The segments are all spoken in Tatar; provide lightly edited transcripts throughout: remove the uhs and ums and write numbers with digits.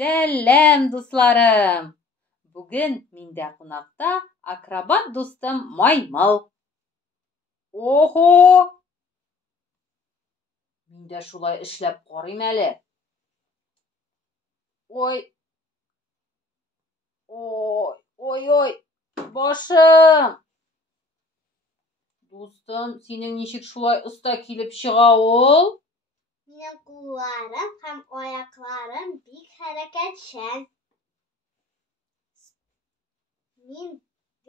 Сәлем, дусларым! Бүген миндә кунакта акробат дустым Маймыл. Охо! Мин дә шулай эшләп карыйм әле. Ой! Ой! Башым! Дустым, синең ничек шулай оста килеп чыга ул? Минем кулларым һәм аякларым бик хәрәкәтчән. Мин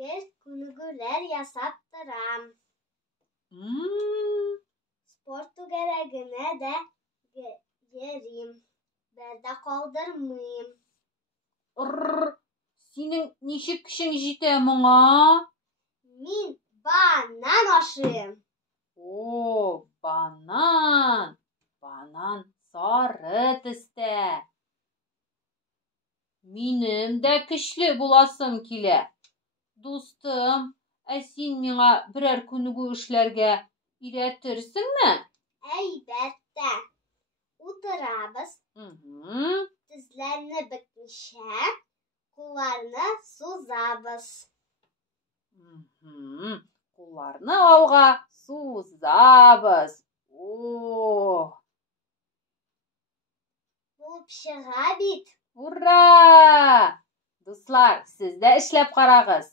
гел күнегүләр ясап торам. Спорт түгәрәгенә дә йөрим. Бәрдә калдырмыйм. Синең ничек көчең җитә моңа? Мин банан ашыйм. О, банан! Банан сары төстә. Минем дә көчле буласым килә. Дустым, син миңа берәр күнегү эшләргә өйрәтерсеңме? Әлбәттә. Утырабыз. Тезләрне бөкмичә, кулларны сузабыз. Кулларны алга сузабыз. Булып чыга бит. Ура! Дуслар, сез дә эшләп карагыз.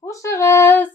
Хушыгыз!